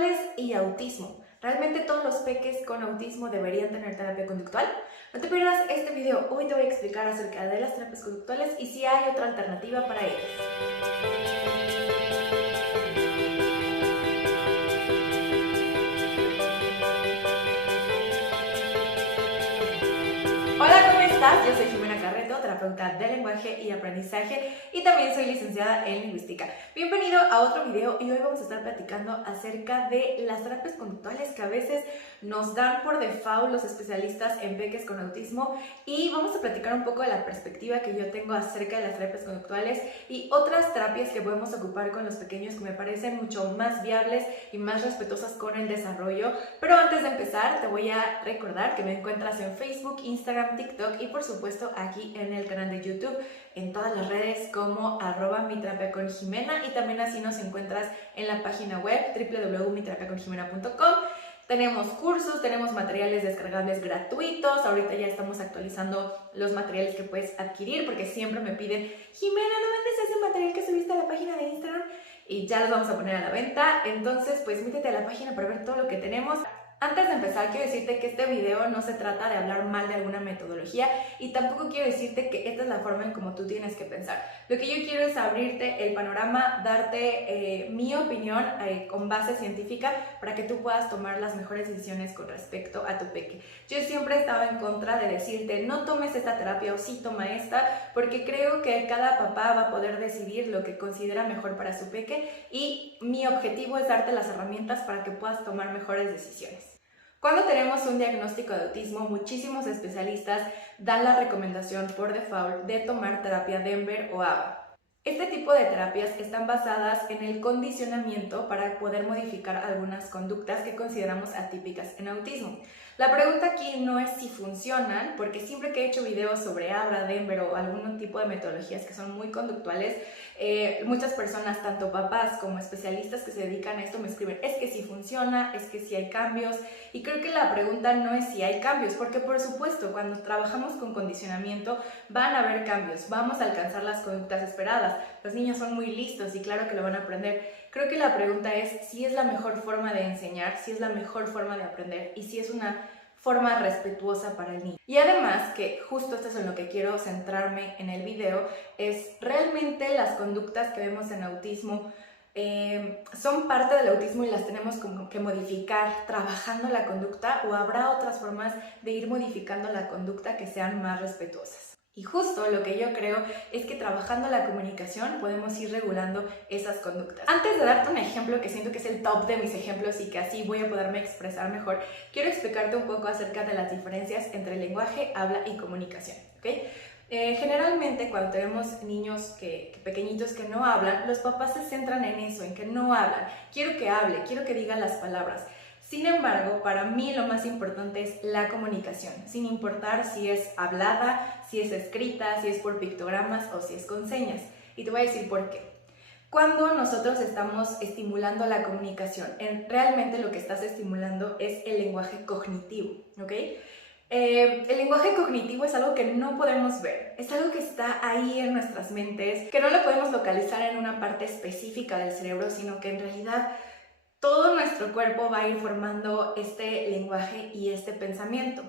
conductuales y autismo. ¿Realmente todos los peques con autismo deberían tener terapia conductual? No te pierdas este video, hoy te voy a explicar acerca de las terapias conductuales y si hay otra alternativa para ellas. Hola, ¿cómo estás? Yo soy Jimena Carreto, terapeuta de lenguaje y aprendizaje y también soy licenciada en lingüística. Bienvenido a otro video y hoy vamos a estar platicando acerca de las terapias conductuales que a veces nos dan por default los especialistas en peques con autismo y vamos a platicar un poco de la perspectiva que yo tengo acerca de las terapias conductuales y otras terapias que podemos ocupar con los pequeños que me parecen mucho más viables y más respetuosas con el desarrollo. Pero antes de empezar te voy a recordar que me encuentras en Facebook, Instagram, TikTok y por supuesto aquí en el canal de YouTube, en todas las redes como @miterapiaconjimena y también así nos encuentras en la página web www.miterapiaconjimena.com. Tenemos cursos, tenemos materiales descargables gratuitos, ahorita ya estamos actualizando los materiales que puedes adquirir porque siempre me piden, Jimena, ¿no vendes ese material que subiste a la página de Instagram? Y ya los vamos a poner a la venta, entonces pues métete a la página para ver todo lo que tenemos. Antes de empezar, quiero decirte que este video no se trata de hablar mal de alguna metodología y tampoco quiero decirte que esta es la forma en cómo tú tienes que pensar. Lo que yo quiero es abrirte el panorama, darte mi opinión con base científica para que tú puedas tomar las mejores decisiones con respecto a tu peque. Yo siempre he estado en contra de decirte no tomes esta terapia o sí toma esta, porque creo que cada papá va a poder decidir lo que considera mejor para su peque y mi objetivo es darte las herramientas para que puedas tomar mejores decisiones. Cuando tenemos un diagnóstico de autismo, muchísimos especialistas dan la recomendación por default de tomar terapia Denver o ABA. Este tipo de terapias están basadas en el condicionamiento para poder modificar algunas conductas que consideramos atípicas en autismo. La pregunta aquí no es si funcionan, porque siempre que he hecho videos sobre ABA, Denver o algún tipo de metodologías que son muy conductuales, muchas personas, tanto papás como especialistas que se dedican a esto, me escriben, es que sí funciona, es que sí hay cambios, y creo que la pregunta no es si hay cambios, porque por supuesto, cuando trabajamos con condicionamiento van a haber cambios, vamos a alcanzar las conductas esperadas, los niños son muy listos y claro que lo van a aprender. Creo que la pregunta es si es la mejor forma de enseñar, si es la mejor forma de aprender y si es una forma respetuosa para el niño. Y además, que justo esto es en lo que quiero centrarme en el video, es realmente las conductas que vemos en autismo son parte del autismo y las tenemos como que modificar trabajando la conducta, o habrá otras formas de ir modificando la conducta que sean más respetuosas. Y justo lo que yo creo es que trabajando la comunicación podemos ir regulando esas conductas. Antes de darte un ejemplo que siento que es el top de mis ejemplos y que así voy a poderme expresar mejor, quiero explicarte un poco acerca de las diferencias entre lenguaje, habla y comunicación, ¿ok? Generalmente cuando tenemos niños pequeñitos que no hablan, los papás se centran en eso, en que no hablan. Quiero que hable, quiero que diga las palabras. Sin embargo, para mí lo más importante es la comunicación, sin importar si es hablada, si es escrita, si es por pictogramas o si es con señas. Y te voy a decir por qué. Cuando nosotros estamos estimulando la comunicación, realmente lo que estás estimulando es el lenguaje cognitivo, ¿ok? El lenguaje cognitivo es algo que no podemos ver, es algo que está ahí en nuestras mentes, que no lo podemos localizar en una parte específica del cerebro, sino que en realidad todo nuestro cuerpo va a ir formando este lenguaje y este pensamiento.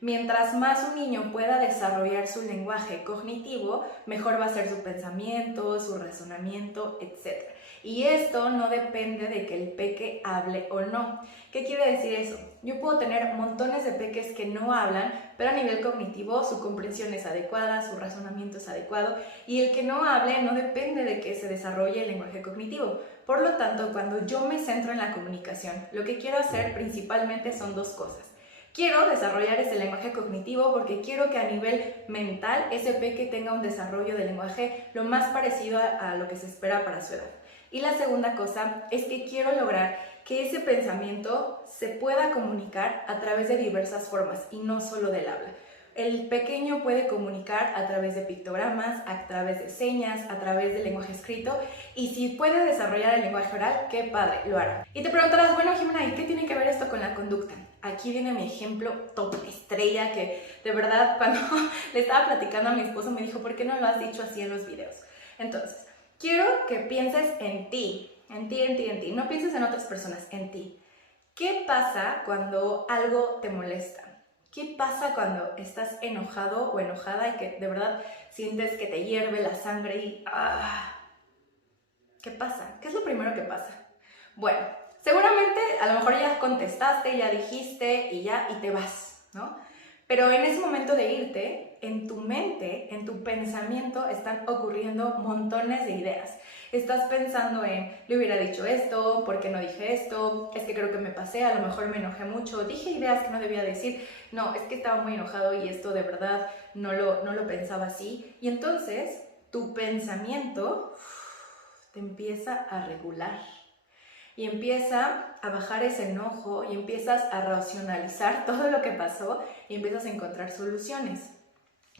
Mientras más un niño pueda desarrollar su lenguaje cognitivo, mejor va a ser su pensamiento, su razonamiento, etc. Y esto no depende de que el peque hable o no. ¿Qué quiere decir eso? Yo puedo tener montones de peques que no hablan, pero a nivel cognitivo su comprensión es adecuada, su razonamiento es adecuado, y el que no hable no depende de que se desarrolle el lenguaje cognitivo. Por lo tanto, cuando yo me centro en la comunicación, lo que quiero hacer principalmente son dos cosas. Quiero desarrollar ese lenguaje cognitivo porque quiero que a nivel mental ese peque tenga un desarrollo de lenguaje lo más parecido a lo que se espera para su edad. Y la segunda cosa es que quiero lograr que ese pensamiento se pueda comunicar a través de diversas formas y no solo del habla. El pequeño puede comunicar a través de pictogramas, a través de señas, a través del lenguaje escrito, y si puede desarrollar el lenguaje oral, ¡qué padre! Lo hará. Y te preguntarás, bueno, Jimena, ¿y qué tiene que ver esto con la conducta? Aquí viene mi ejemplo top estrella que de verdad cuando le estaba platicando a mi esposo me dijo, ¿por qué no lo has dicho así en los videos? Entonces, quiero que pienses en ti. en ti, en ti, en ti. No pienses en otras personas, en ti. ¿Qué pasa cuando algo te molesta? ¿Qué pasa cuando estás enojado o enojada y que de verdad sientes que te hierve la sangre y ¿qué pasa? ¿Qué es lo primero que pasa? Bueno, seguramente a lo mejor ya contestaste, ya dijiste y te vas, ¿no? Pero en ese momento de irte, en tu mente, en tu pensamiento están ocurriendo montones de ideas. Estás pensando en, le hubiera dicho esto, ¿por qué no dije esto? Es que creo que me pasé, a lo mejor me enojé mucho, dije ideas que no debía decir, no, es que estaba muy enojado y esto de verdad no lo pensaba así. Y entonces tu pensamiento te empieza a regular. Y empieza a bajar ese enojo y empiezas a racionalizar todo lo que pasó y empiezas a encontrar soluciones.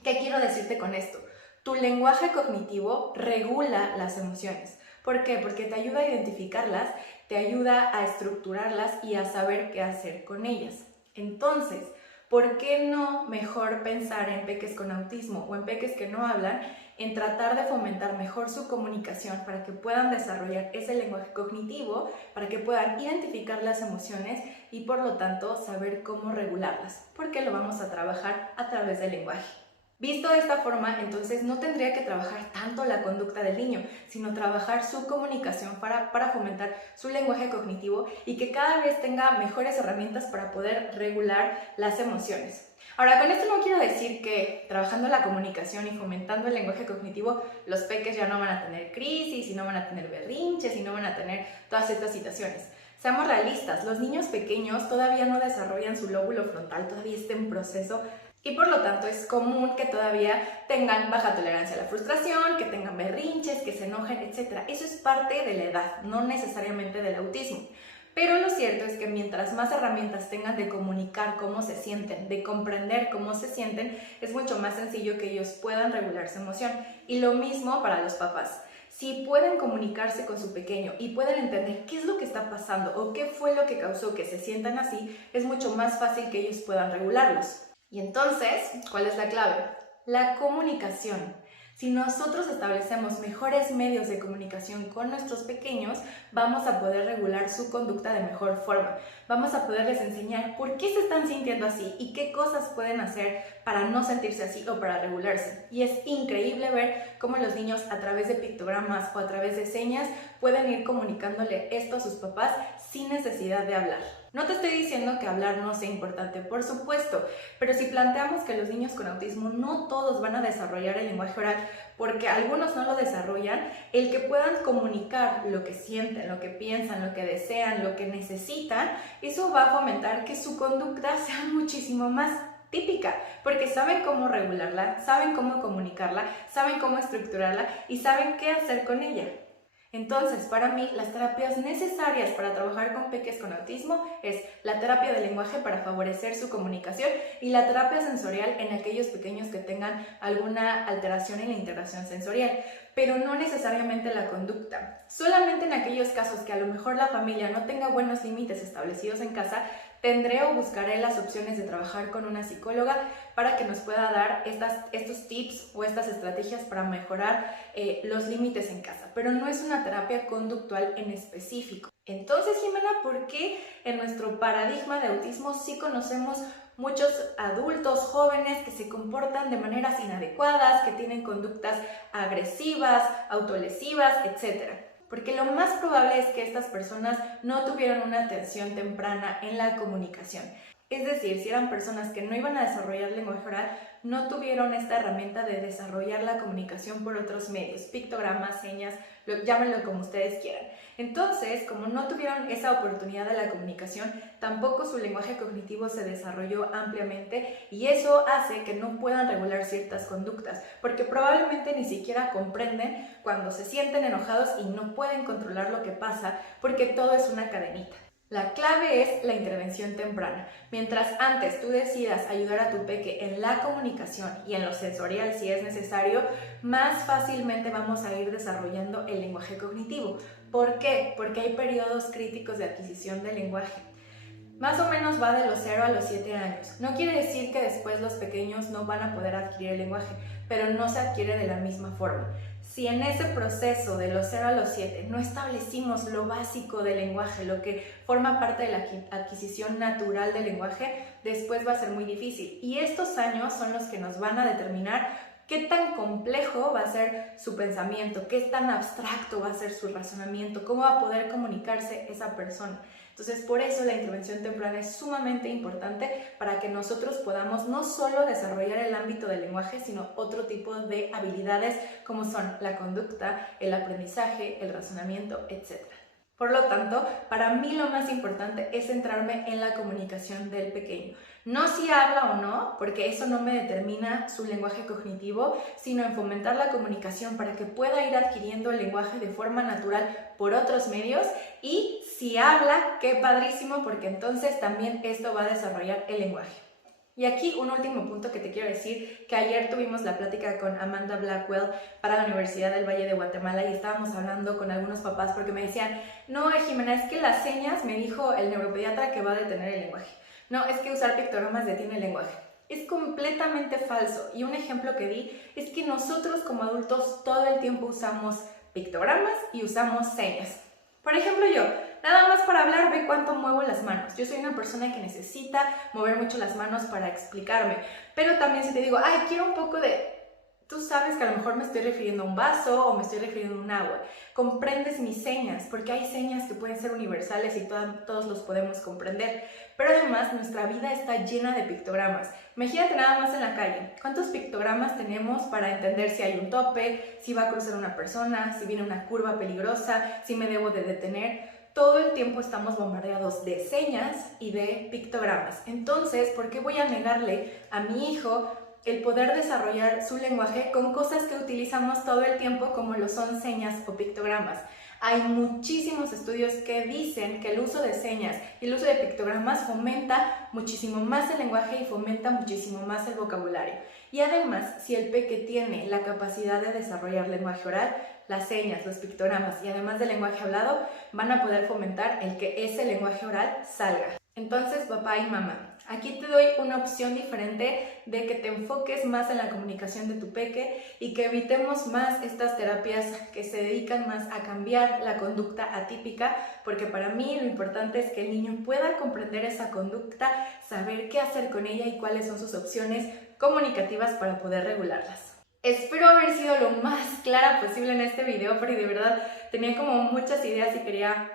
¿Qué quiero decirte con esto? Tu lenguaje cognitivo regula las emociones. ¿Por qué? Porque te ayuda a identificarlas, te ayuda a estructurarlas y a saber qué hacer con ellas. Entonces, ¿por qué no mejor pensar en peques con autismo o en peques que no hablan, en tratar de fomentar mejor su comunicación para que puedan desarrollar ese lenguaje cognitivo, para que puedan identificar las emociones y por lo tanto saber cómo regularlas? Porque lo vamos a trabajar a través del lenguaje. Visto de esta forma, entonces no tendría que trabajar tanto la conducta del niño, sino trabajar su comunicación para fomentar su lenguaje cognitivo y que cada vez tenga mejores herramientas para poder regular las emociones. Ahora, con esto no quiero decir que trabajando la comunicación y fomentando el lenguaje cognitivo, los peques ya no van a tener crisis y no van a tener berrinches y no van a tener todas estas situaciones. Seamos realistas, los niños pequeños todavía no desarrollan su lóbulo frontal, todavía está en proceso. Y por lo tanto es común que todavía tengan baja tolerancia a la frustración, que tengan berrinches, que se enojen, etc. Eso es parte de la edad, no necesariamente del autismo. Pero lo cierto es que mientras más herramientas tengan de comunicar cómo se sienten, de comprender cómo se sienten, es mucho más sencillo que ellos puedan regular su emoción. Y lo mismo para los papás. Si pueden comunicarse con su pequeño y pueden entender qué es lo que está pasando o qué fue lo que causó que se sientan así, es mucho más fácil que ellos puedan regularlos. Y entonces, ¿cuál es la clave? La comunicación. Si nosotros establecemos mejores medios de comunicación con nuestros pequeños, vamos a poder regular su conducta de mejor forma. Vamos a poderles enseñar por qué se están sintiendo así y qué cosas pueden hacer para no sentirse así o para regularse. Y es increíble ver cómo los niños a través de pictogramas o a través de señas pueden ir comunicándole esto a sus papás sin necesidad de hablar. No te estoy diciendo que hablar no sea importante, por supuesto, pero si planteamos que los niños con autismo no todos van a desarrollar el lenguaje oral, porque algunos no lo desarrollan, el que puedan comunicar lo que sienten, lo que piensan, lo que desean, lo que necesitan, eso va a fomentar que su conducta sea muchísimo más típica, porque saben cómo regularla, saben cómo comunicarla, saben cómo estructurarla y saben qué hacer con ella. Entonces, para mí, las terapias necesarias para trabajar con peques con autismo es la terapia de lenguaje para favorecer su comunicación y la terapia sensorial en aquellos pequeños que tengan alguna alteración en la integración sensorial, pero no necesariamente la conducta. Solamente en aquellos casos que a lo mejor la familia no tenga buenos límites establecidos en casa, tendré o buscaré las opciones de trabajar con una psicóloga para que nos pueda dar estos tips o estas estrategias para mejorar los límites en casa, pero no es una terapia conductual en específico. Entonces, Jimena, ¿por qué en nuestro paradigma de autismo sí conocemos muchos adultos jóvenes que se comportan de maneras inadecuadas, que tienen conductas agresivas, autolesivas, etcétera? Porque lo más probable es que estas personas no tuvieron una atención temprana en la comunicación. Es decir, si eran personas que no iban a desarrollar lenguaje oral, no tuvieron esta herramienta de desarrollar la comunicación por otros medios, pictogramas, señas, llámenlo como ustedes quieran. Entonces, como no tuvieron esa oportunidad de la comunicación, tampoco su lenguaje cognitivo se desarrolló ampliamente y eso hace que no puedan regular ciertas conductas, porque probablemente ni siquiera comprenden cuando se sienten enojados y no pueden controlar lo que pasa, porque todo es una cadenita. La clave es la intervención temprana. Mientras antes tú decidas ayudar a tu peque en la comunicación y en lo sensorial si es necesario, más fácilmente vamos a ir desarrollando el lenguaje cognitivo. ¿Por qué? Porque hay periodos críticos de adquisición del lenguaje. Más o menos va de los 0 a los 7 años. No quiere decir que después los pequeños no van a poder adquirir el lenguaje, pero no se adquiere de la misma forma. si en ese proceso de los 0 a los 7 no establecimos lo básico del lenguaje, lo que forma parte de la adquisición natural del lenguaje, después va a ser muy difícil. Y estos años son los que nos van a determinar qué tan complejo va a ser su pensamiento, qué tan abstracto va a ser su razonamiento, cómo va a poder comunicarse esa persona. Entonces, por eso la intervención temprana es sumamente importante para que nosotros podamos no solo desarrollar el ámbito del lenguaje, sino otro tipo de habilidades como son la conducta, el aprendizaje, el razonamiento, etc. Por lo tanto, para mí lo más importante es centrarme en la comunicación del pequeño. No si habla o no, porque eso no me determina su lenguaje cognitivo, sino en fomentar la comunicación para que pueda ir adquiriendo el lenguaje de forma natural por otros medios. Y si habla, qué padrísimo, porque entonces también esto va a desarrollar el lenguaje. Y aquí un último punto que te quiero decir, que ayer tuvimos la plática con Amanda Blackwell para la Universidad del Valle de Guatemala y estábamos hablando con algunos papás porque me decían, no, Jimena, es que las señas, me dijo el neuropediatra, que va a detener el lenguaje. No, es que usar pictogramas detiene el lenguaje. Es completamente falso, y un ejemplo que di es que nosotros como adultos todo el tiempo usamos pictogramas y usamos señas. Por ejemplo, yo, nada más para hablar, ve cuánto muevo las manos. Yo soy una persona que necesita mover mucho las manos para explicarme, pero también si te digo, ay, quiero un poco de... Tú sabes que a lo mejor me estoy refiriendo a un vaso o me estoy refiriendo a un agua. Comprendes mis señas, porque hay señas que pueden ser universales y todos los podemos comprender. Pero además nuestra vida está llena de pictogramas. Imagínate nada más en la calle. ¿Cuántos pictogramas tenemos para entender si hay un tope, si va a cruzar una persona, si viene una curva peligrosa, si me debo de detener? Todo el tiempo estamos bombardeados de señas y de pictogramas. Entonces, ¿por qué voy a negarle a mi hijo el poder desarrollar su lenguaje con cosas que utilizamos todo el tiempo como lo son señas o pictogramas? Hay muchísimos estudios que dicen que el uso de señas y el uso de pictogramas fomenta muchísimo más el lenguaje y fomenta muchísimo más el vocabulario. Y además, si el peque tiene la capacidad de desarrollar lenguaje oral, las señas, los pictogramas y además del lenguaje hablado van a poder fomentar el que ese lenguaje oral salga. Entonces, papá y mamá, aquí te doy una opción diferente de que te enfoques más en la comunicación de tu peque y que evitemos más estas terapias que se dedican más a cambiar la conducta atípica, porque para mí lo importante es que el niño pueda comprender esa conducta, saber qué hacer con ella y cuáles son sus opciones comunicativas para poder regularlas. Espero haber sido lo más clara posible en este video, porque de verdad tenía como muchas ideas y quería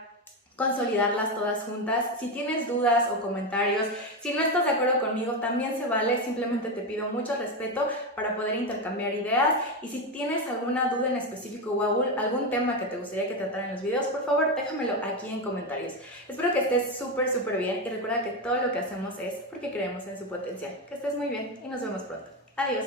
consolidarlas todas juntas. Si tienes dudas o comentarios, si no estás de acuerdo conmigo, también se vale. Simplemente te pido mucho respeto para poder intercambiar ideas. Y si tienes alguna duda en específico o algún tema que te gustaría que tratara en los videos, por favor déjamelo aquí en comentarios. Espero que estés súper bien y recuerda que todo lo que hacemos es porque creemos en su potencial. Que estés muy bien y nos vemos pronto. Adiós.